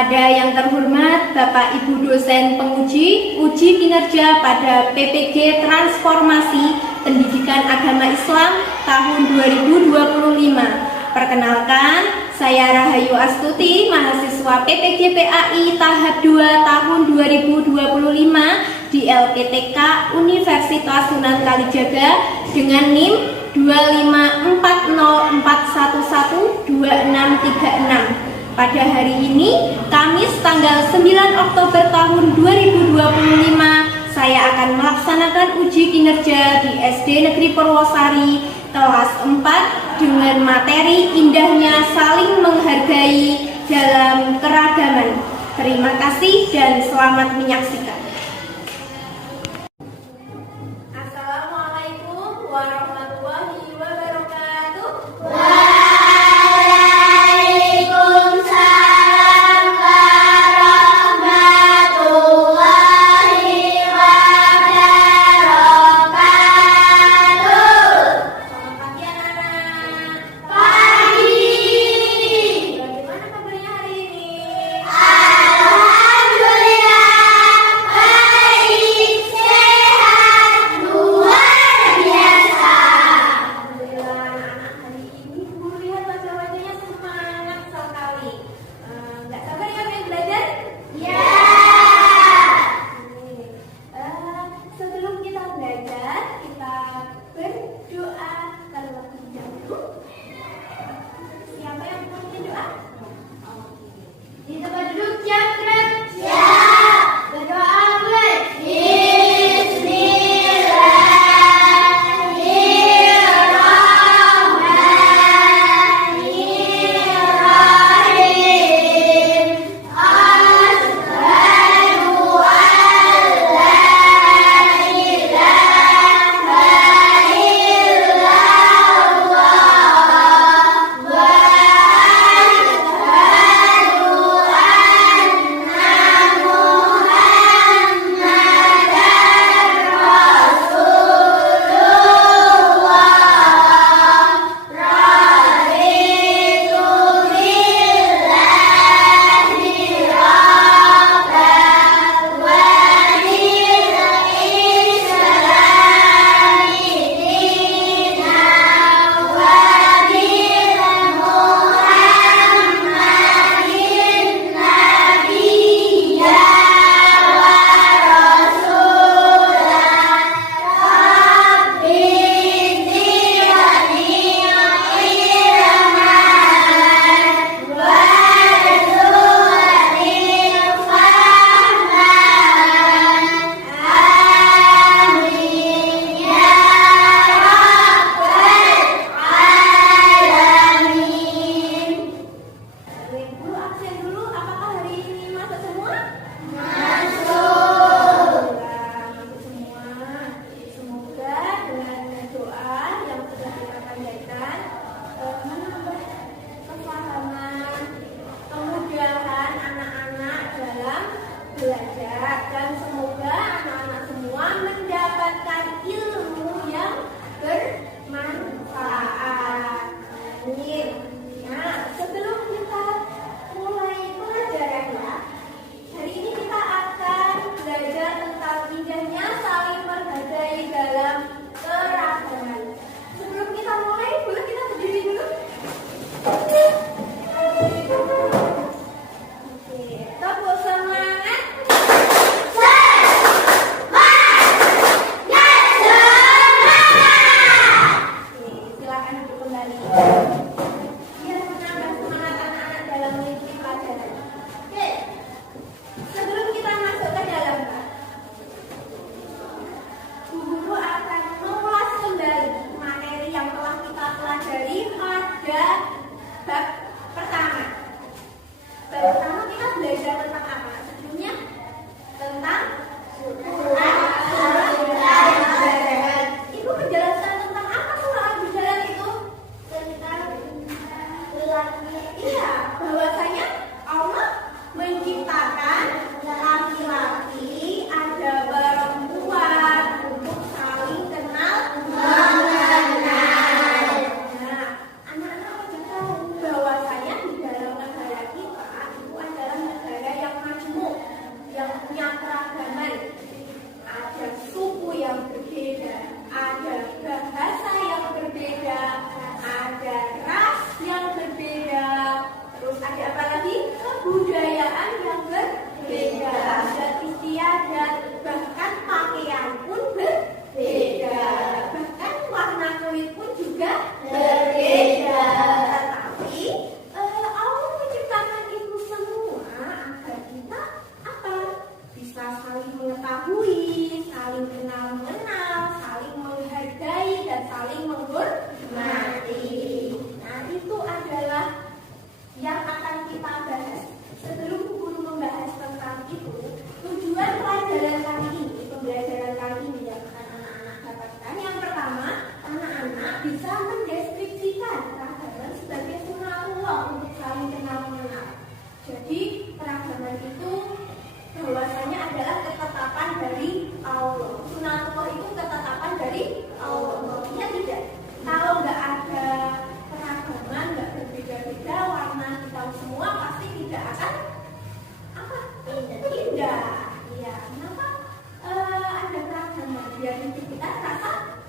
Kepada yang terhormat Bapak Ibu dosen penguji uji kinerja pada PPG Transformasi Pendidikan Agama Islam tahun 2025. Perkenalkan, saya Rahayu Astuti, mahasiswa PPG PAI tahap 2 tahun 2025 di LPTK Universitas Sunan Kalijaga dengan NIM 25404112636. Pada hari ini, Kamis tanggal 9 Oktober tahun 2025, saya akan melaksanakan uji kinerja di SD Negeri Purwosari kelas 4 dengan materi indahnya saling menghargai dalam keragaman. Terima kasih dan selamat menyaksikan. Assalamualaikum warahmatullahi wabarakatuh.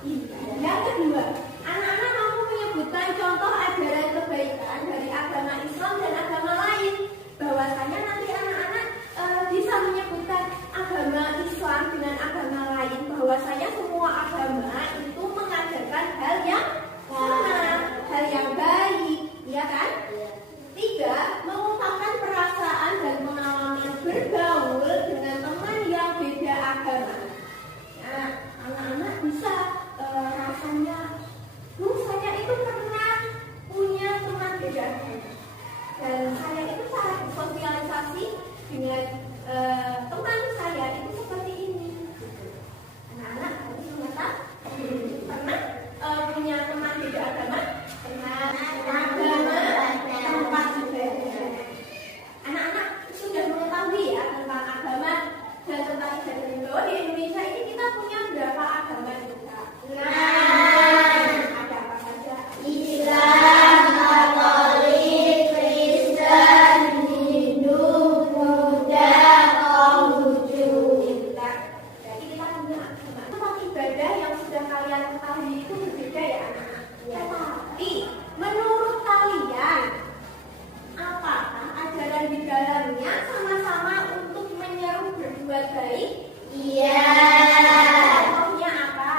Yang kedua, anak-anak mampu menyebutkan contoh ajaran kebaikan dari agama Islam dan agama lain. Bahwasanya nanti anak-anak bisa menyebutkan agama Islam dengan agama lain. Bahwasanya semua agama itu mengajarkan hal yang benar, hal yang baik, ya kan? Tiga, mengungkapkan perasaan dan pengalaman bergaul dengan teman yang beda agama. Nah, anak-anak bisa rasanya, saya itu pernah punya teman beda agama, dan saya itu cara bersosialisasi dengan teman saya itu seperti ini. Anak-anak harus mengatakan pernah punya teman beda agama, pernah agama tempat ibadah. Anak-anak sudah mengetahui ya tentang agama dan tentang ibadah bahwa di Indonesia ini kita punya berapa agama juga. Ada apa saja? Islam, Katolik, Kristen, Hindu, Buddha, Konghucu. Jadi kita punya agama. Tempat ibadah yang sudah kalian ketahui itu berbeda ya anak-anak. Tetapi menurut kalian, apakah ajaran di dalamnya sama-sama untuk menyeru berbuat baik? Iya. Contohnya apa?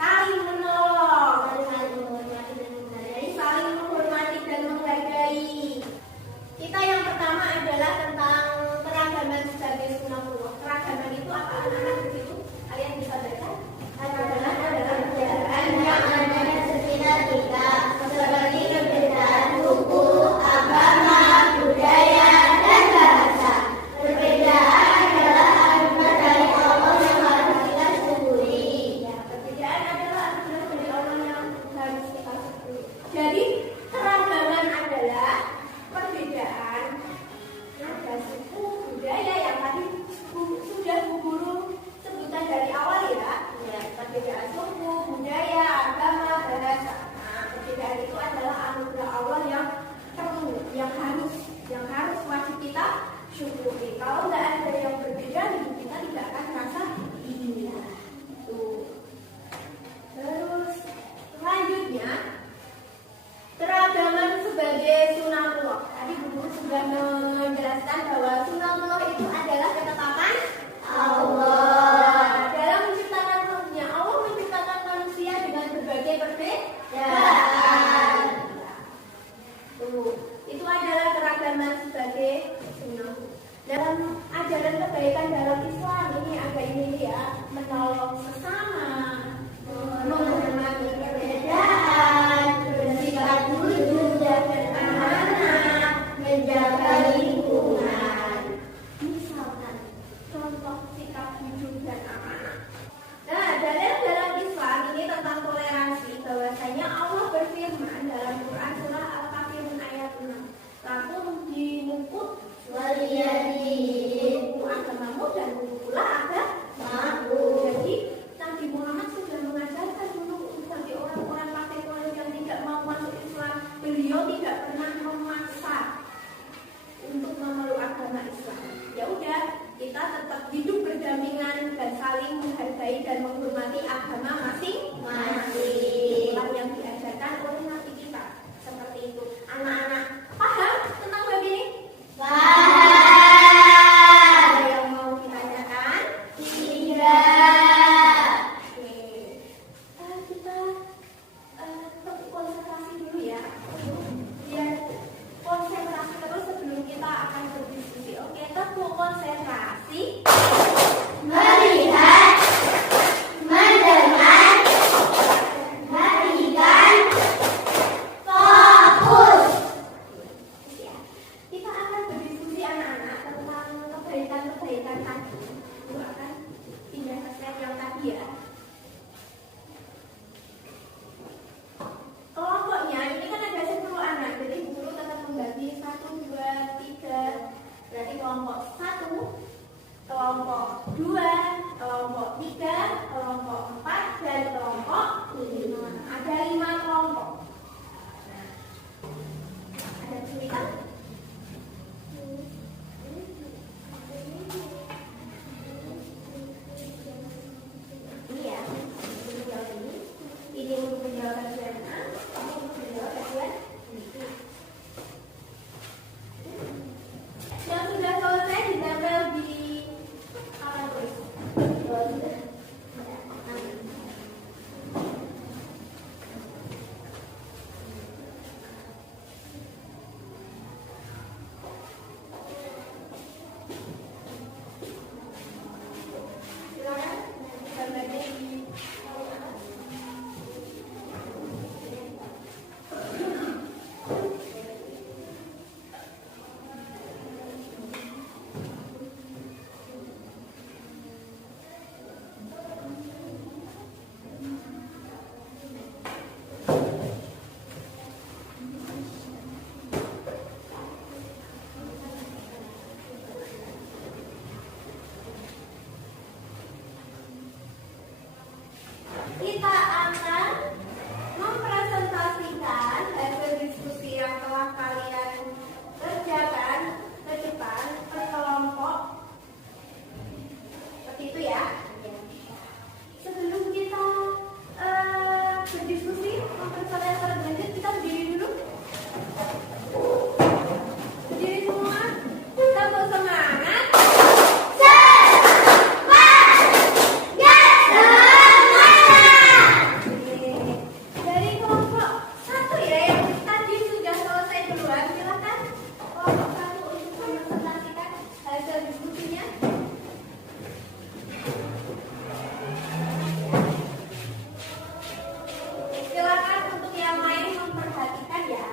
Saling menolong, saling menghormati dan menghargai. Kita yang pertama adalah tentang keragaman sebagai sunatullah. Keragaman itu apa anak-anak begitu? Kalian bisa baca? Adalah perbedaan yang ada di sekitar kita, seperti perbedaan suku, agama, budaya, dan bahasa. Perbedaan adalah anugerah dari Allah yang harus kita syukuri. Ya, perbedaan adalah anugerah dari Allah yang harus kita syukuri. Jadi keragaman adalah perbedaan ada suku, budaya yang tadi sudah Bu Guru sebutan dari awal ya. Perbedaan suku, budaya, agama, bahasa. Nah, perbedaan itu adalah anugerah Allah yang perlu, yang harus wajib kita syukuri. Kalau nggak ada yang berbeda, hidup kita tidak akan merasa indah. Tuh. Terus selanjutnya keragaman sebagai sunatullah. Tadi Bu Guru sudah menjelaskan bahwa sunatullah itu adalah ketetapan Allah. Dalam menciptakan manusia, Allah menciptakan manusia dengan berbagai perbedaan. Tuh, itu adalah keragaman sebagai sunatullah. Dalam ajaran kebaikan dalam Islam ini ada ini ya, menolong sesama, menghormati perbedaan, bersikap jujur dan amanah, menjaga lingkungan. Misalkan contoh sikap jujur dan amanah. Nah, dalam Islam ini tentang toleransi, bahwasanya Allah berfirman dalam Quran surah Al-Kafirun ayat 6. Lakum dinukum waliyadin, buku agamamu dan buku pula agamaku. Jadi Nabi Muhammad sudah mengajarkan dulu bagi orang-orang pakai polis yang tidak mau masuk Islam. Beliau tidak pernah memaksa untuk memeluk agama Islam. Ya udah, kita tetap hidup berdampingan dan saling menghargai dan menghormati agama masing-masing. Itulah yang diajarkan oleh Nabi kita. Seperti itu. Anak-anak paham tentang bab ini? Paham. Ada yang mau ditanyakan? Tidak. Oke. Kita konsentrasi dulu ya. Biar konsentrasi terus sebelum kita akan berdiskusi. Oke, tetap konsentrasi. Melihat, mendengar, Kita akan mempresentasikan hasil diskusi yang telah kalian kerjakan ke depan per kelompok. Seperti itu ya. Sebelum kita berdiskusi mempresentasikan lebih lanjut, kita berdiri dulu. Berdiri semua. Kita bersemangat. Dari kelompok 1 ya, yang tadi sudah selesai duluan, silakan kelompok 1 untuk mempresentasikan hasil diskusinya. Silakan untuk yang lain memperhatikan ya.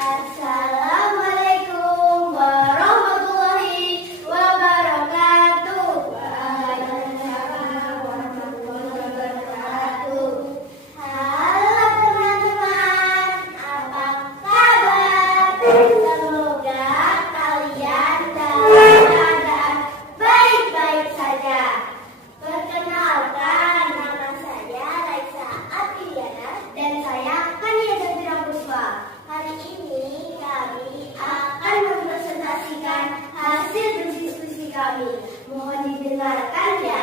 Assalamualaikum warahmatullahi wabarakatuh. Waalaikumsalam warahmatullahi wabarakatuh. Halo teman-teman, apa kabar? Semoga kalian dalam keadaan baik-baik saja. Perkenalkan, nama saya Raisa Adriana dan saya Kania Zadira Puspa. Hari ini kami akan mempresentasikan hasil diskusi kami. Mohon didengarkan ya.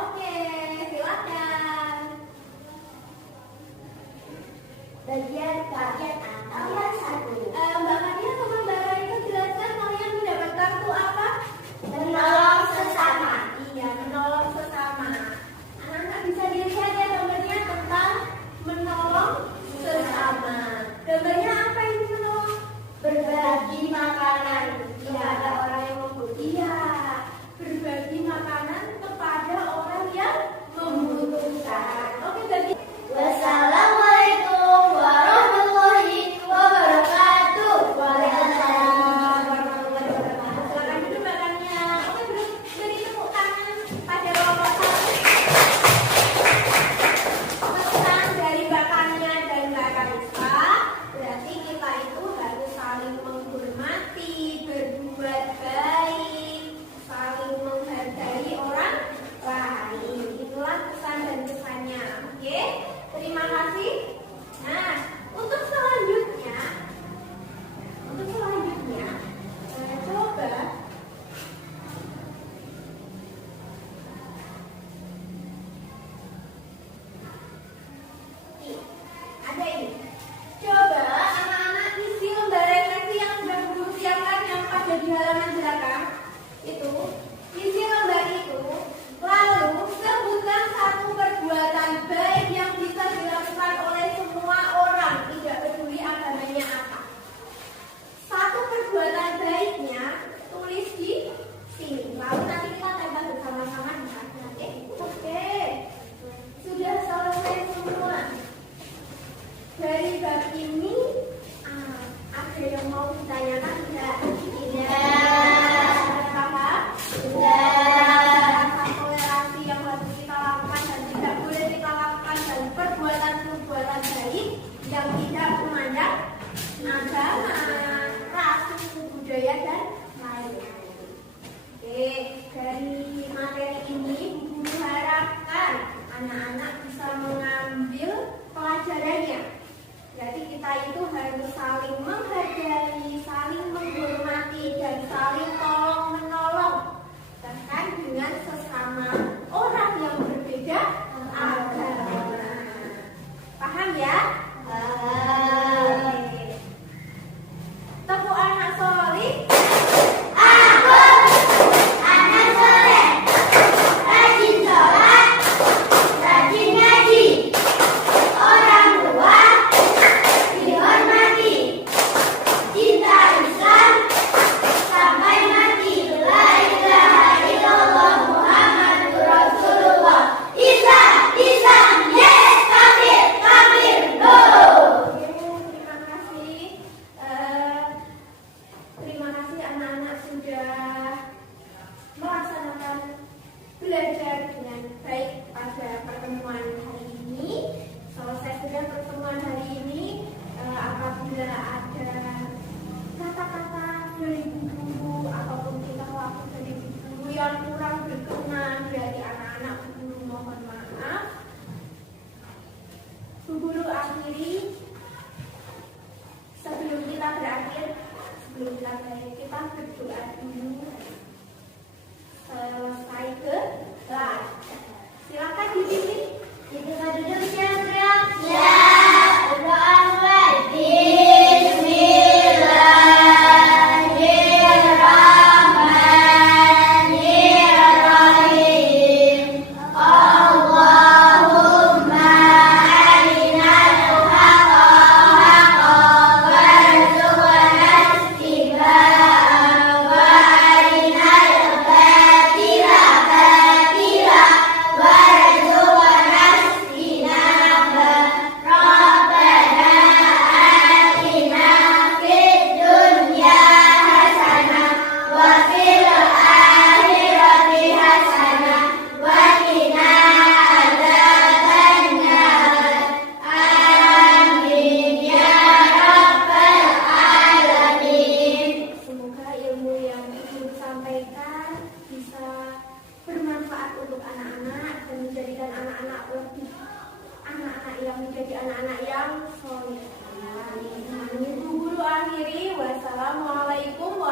Oke, silakan. Bagian paket nomor 1. Mbak Nadia sama Mbak Raisa jelaskan kalian mendapat kartu apa? Menolong sesama. Iya, menolong sesama. Anak-anak bisa dilihat ya gambarnya tentang menolong sesama. Gambarnya apa ini menolong? Berbagi makanan Kepada orang yang membutuhkan. Iya, berbagi makanan kepada orang yang membutuhkan. Oke, bagi. Wassalamualaikum warahmatullahi wabarakatuh. Waalaikumsalam warahmatullahi wabarakatuh. Silakan duduk Mbak Kania. Oke, beri tepuk tangan pada kelompok 1. Pesan dari Mbak Kania dan Mbak Raisa, berarti kita itu harus saling menghormati, berbuat baik, saling menghargai orang lain. Itulah pesan dan pesannya. Oke, terima kasih. Nah, untuk selanjutnya, saya coba ada ini. Coba anak-anak isi lembar refleksi yang sudah Guru siapkan yang ada di halaman belakang. Itu isi lembar itu, lalu sebutkan satu perbuatan baik yang bisa dilakukan oleh semua orang, tidak peduli agamanya apa. Satu perbuatan baiknya tulis di sini. Lalu nanti kita tambah bersama-sama di sana. Oke. Sudah selesai semua. Dari bab ini ada yang mau ditanyakan tidak? Tidak. Paham? Rasa toleransi yang harus kita lakukan dan tidak boleh kita lakukan, dan perbuatan-perbuatan baik yang tidak memandang agama, ras, suku, budaya dan lainnya. Oke, dari materi ini Guru harapkan anak-anak bisa mengambil pelajarannya. Jadi kita itu harus saling menghargai, saling menghormati, dan saling tolong menolong, bahkan dengan sesama orang yang berbeda agama. Paham ya? Oke. Tepuk anak solih. anak soleh, rajin sholat, rajin ngaji, orang tua dihormati, cinta Islam sampai mati. La ilaha illallah Muhammadur Rasulullah. Islam, Islam, yes, kafir, kafir, no. Terima kasih. Terima kasih anak-anak sudah melaksanakan belajar dengan baik pada pertemuan hari ini. Selesai sudah pertemuan hari ini, apabila ada kata-kata dari guru ataupun tingkah laku dari guru yang kurang berkenan yang menjadi anak-anak yang soleh. Bu Guru akhiri, wassalamualaikum warahmatullahi